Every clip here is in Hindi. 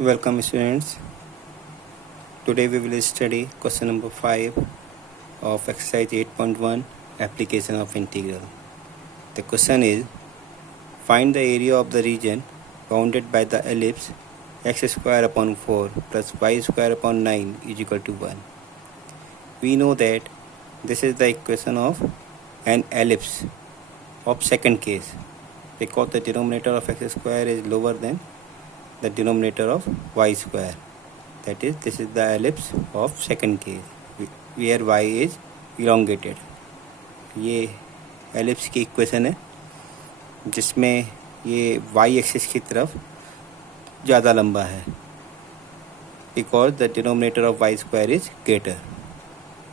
Welcome students. Today we will study question number 5 of exercise 8.1 application of integral. The question is find the area of the region bounded by the ellipse x square upon 4 plus y square upon 9 is equal to 1. We know that this is the equation of an ellipse of second case because the denominator of x square is lower than the denominator of y square. That is, this is the ellipse of second case where y is elongated. ये ellipse की इक्वेशन है जिसमें ये y एक्सिस की तरफ ज़्यादा लंबा है because the denominator of y square is greater.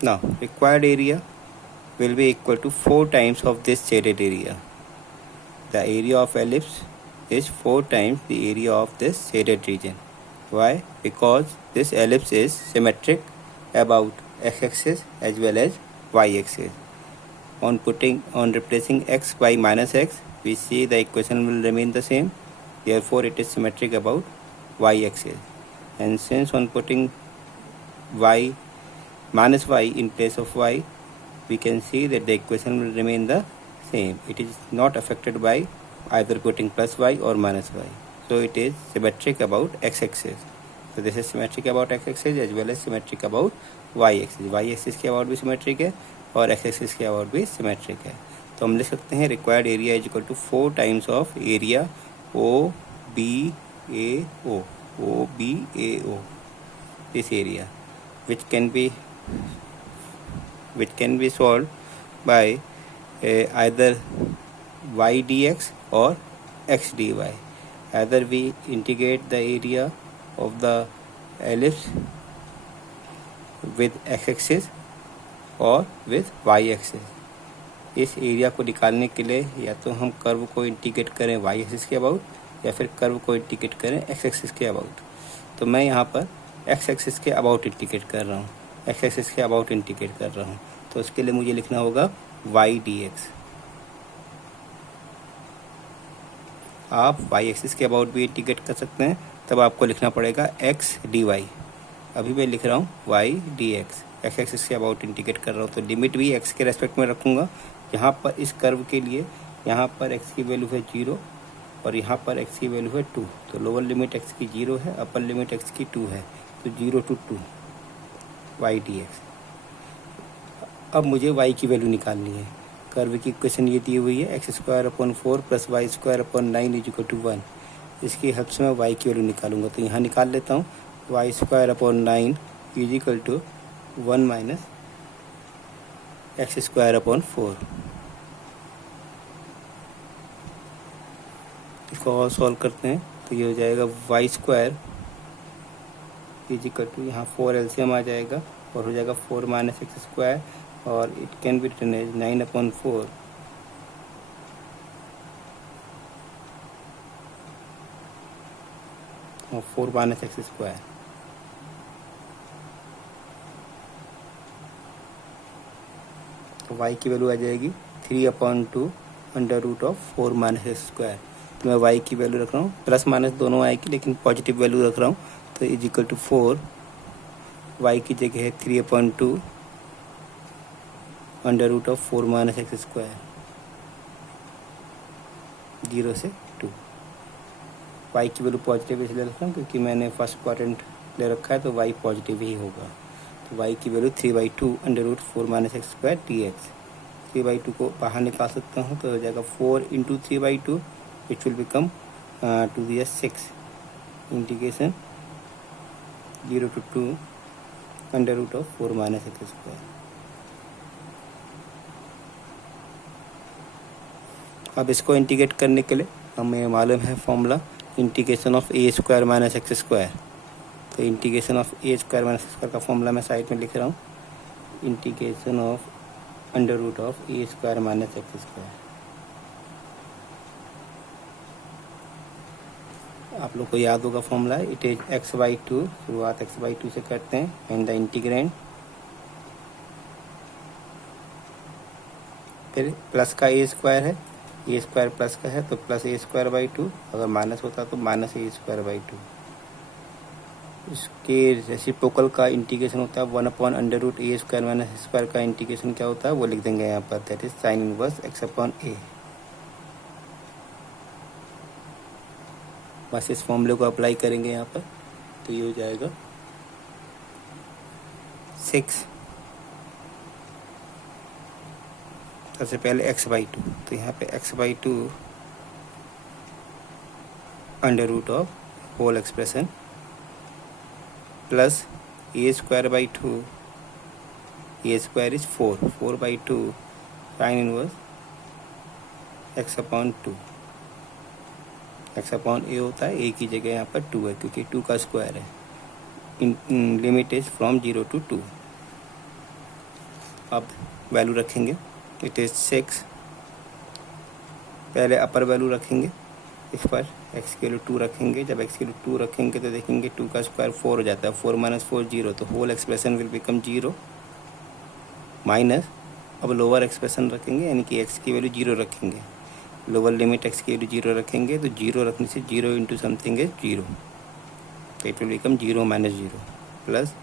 Now required area will be equal to 4 times of this shaded area. The area of ellipse is 4 times the area of this shaded region. Why? Because this ellipse is symmetric about x-axis as well as y-axis. On replacing x by minus x, we see the equation will remain the same. Therefore, it is symmetric about y-axis. And since on putting y minus y in place of y, we can see that the equation will remain the same. It is not affected by either putting plus y or minus y. So it is symmetric about x-axis. So this is symmetric about x-axis as well as symmetric about y-axis. Y-axis के about भी symmetric है और x-axis के about भी symmetric है. तो हम लिख सकते हैं required area is equal to 4 times of area OBAO. OBAO. This area which can be solved by either y dx or x dy. Either we integrate the area of the ellipse with x-axis or with y-axis. इस एरिया को निकालने के लिए या तो हम कर्व को इंटीग्रेट करें y-axis के अबाउट या फिर कर्व को इंटीग्रेट करें x-axis के अबाउट. तो मैं यहाँ पर x-axis के अबाउट इंटीग्रेट कर रहा हूँ, x-axis के अबाउट इंटीग्रेट कर रहा हूँ. तो उसके लिए मुझे लिखना होगा y dx. आप y-axis के अबाउट भी इंटीग्रेट कर सकते हैं, तब आपको लिखना पड़ेगा x dy. अभी मैं लिख रहा हूँ y dx. x-axis के अबाउट इंटीग्रेट कर रहा हूँ तो लिमिट भी x के रेस्पेक्ट में रखूँगा. यहाँ पर इस कर्व के लिए यहाँ पर x की वैल्यू है 0 और यहाँ पर x की वैल्यू है 2. तो लोअर लिमिट x की 0 है, अपर लिमिट x की 2 है. तो 0 to 2 y dx. अब मुझे y की वैल्यू निकालनी है. कर्व की इक्वेशन ये दी हुई है x square upon 4 plus Y square upon 9 is equal to 1. इसकी हेल्प से मैं y की वैल्यू निकालूंगा. तो यहाँ निकाल लेता हूँ. Y square upon 9 is equal to 1 minus x square upon 4. इसको और सॉल्व करते हैं तो ये हो जाएगा y square is equal to यहाँ 4 एलसीएम आ जाएगा और हो जाएगा 4 माइनस एक्स स्क्वायर और it can be written as 9 upon 4 और 4 माइनस एक्स स्क्वायर. तो y की वैल्यू आ जाएगी 3 upon 2 under root of 4 minus x square. तो मैं y की वैल्यू रख रहा हूँ, प्लस माइनस दोनों आएगी लेकिन पॉजिटिव वैल्यू रख रहा हूँ. तो इज इक्वल टू 4, y की जगह है 3 upon 2 under root of 4 minus x square 0 से 2. y की वैल्यू पॉजिटिव इसलिए रखता हूँ क्योंकि मैंने फर्स्ट क्वाड्रेंट ले रखा है तो y पॉजिटिव ही होगा. तो y की value 3/2 under root 4 minus x square dx. 3/2 को बाहर निकाल सकता हूँ तो हो जाएगा 4 इंटू 3/2 विच विल बिकम 2 दिया 6 integration 0 to 2 under root of 4 minus x square. अब इसको इंटीग्रेट करने के लिए हमें मालूम है formula integration of a square minus x square. तो integration of a square minus x square का फॉर्मूला मैं साइड में लिख रहा हूँ. Integration of under root of a square minus x square. आप लोग को याद होगा फॉर्मूला. It is x/2. शुरुआत x/2 से करते हैं एंड द इंटीग्रेंड फिर प्लस का ए स्क्वायर है, ए स्क्वायर प्लस का है तो प्लस ए स्क्वायर बाई 2. अगर माइनस होता तो माइनस ए स्क्वायर बाई 2. इसके रेसिप्रोकल का इंटीग्रेशन होता है 1/√a² माइनस स्क्वायर का इंटीग्रेशन क्या होता है वो लिख देंगे यहाँ पर, that is sine inverse x/a। बस इस फॉर्मूले को अप्लाई करेंगे यहाँ पर, तो ये हो जाएगा 6 सबसे पहले x/2, तो यहाँ पे x/2 under root of whole expression plus a²/2, a² is 4/2 sine inverse x/2। x/a होता है, a की जगह यहाँ पर 2 है क्योंकि 2 का स्क्वायर है। Limit is from 0 to 2। अब वैल्यू रखेंगे, इट इज 6। पहले अपर वैल्यू रखेंगे, इस पर x की वैल्यू 2 रखेंगे। जब x की वैल्यू 2 रखेंगे तो देखेंगे 2 का स्क्वायर 4 हो जाता है, 4 - 4 0, तो whole expression will become 0 minus. अब लोअर एक्सप्रेशन रखेंगे, यानी कि x की वैल्यू 0 रखेंगे, लोअर लिमिट x की वैल्यू 0 रखेंगे, तो 0 रखने से 0 इंटू समथिंग इज 0, तो इट विल बिकम 0 - 0 प्लस,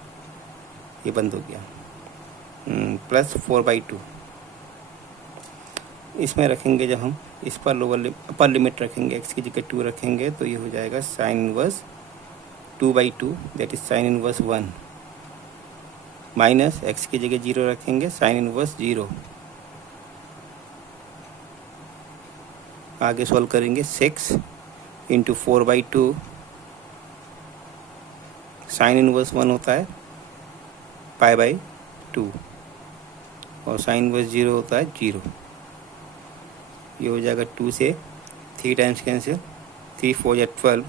ये बंद हो गया, प्लस 4/2। इसमें रखेंगे जब हम इस पर अपर लिमिट रखेंगे, x की जगह 2 रखेंगे, तो ये हो जाएगा sine inverse 2/2, that is sine inverse 1 minus x की जगह 0 रखेंगे, साइन इनवर्स 0। आगे सॉल्व करेंगे, 6 इंटू 4/2 साइन इनवर्स 1 होता है π/2 और साइन इनवर्स 0 होता है 0। ये हो जाएगा 2 से 3 टाइम्स कैंसिल, 3 4 या 12,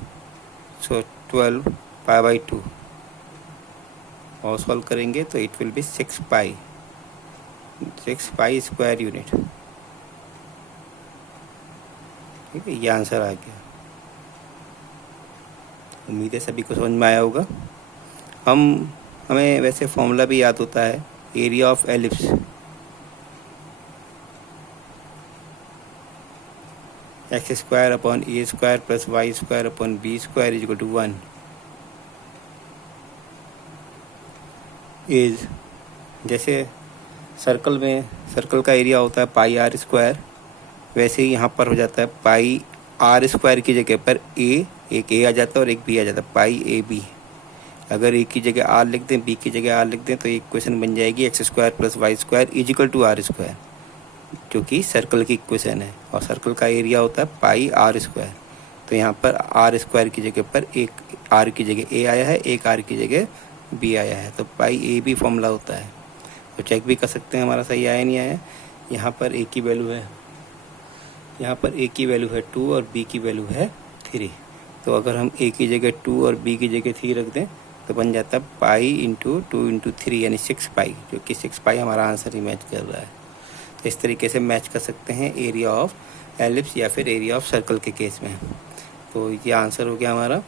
सो 12 π/2 और सॉल्व करेंगे तो it will be 6π square unit. ठीक है, ये आंसर आ गया। उम्मीद है सभी को समझ में आया होगा। हमें वैसे फॉर्मूला भी याद होता है, area of ellipse, x² / a² + y² / b² = 1 is, जैसे सर्कल का एरिया होता है πr², वैसे ही यहाँ पर हो जाता है πr² की जगह पर एक a आ जाता है और एक b आ जाता है, πab। अगर a की जगह r लिख दें, b की जगह r लिख दें, तो इक्वेशन बन जाएगी x² + y² = r², जो कि सर्कल की इक्वेशन है। और सर्कल का एरिया होता है πr², तो यहाँ पर r² की जगह पर एक r की जगह a आया है, एक r की जगह b आया है, तो πab फॉर्मूला होता है। तो चेक भी कर सकते हैं हमारा सही आया नहीं आया। यहाँ पर a की वैल्यू है, यहाँ पर a की वैल्यू है 2 और b की वैल्यू है 3, तो अगर हम a की जगह 2 और b की जगह 3 रख दें तो बन जाता है π × 2 × 3 यानी 6π, जो कि 6π हमारा आंसर ही मैच कर रहा है। तो इस तरीके से मैच कर सकते हैं एरिया ऑफ एलिप्स या फिर एरिया ऑफ सर्कल के केस में। तो ये आंसर हो गया हमारा।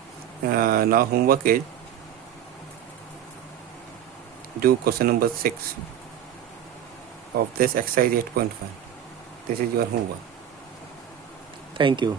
Now homework is do question number 6 of this exercise 8.1. This is your homework. Thank you.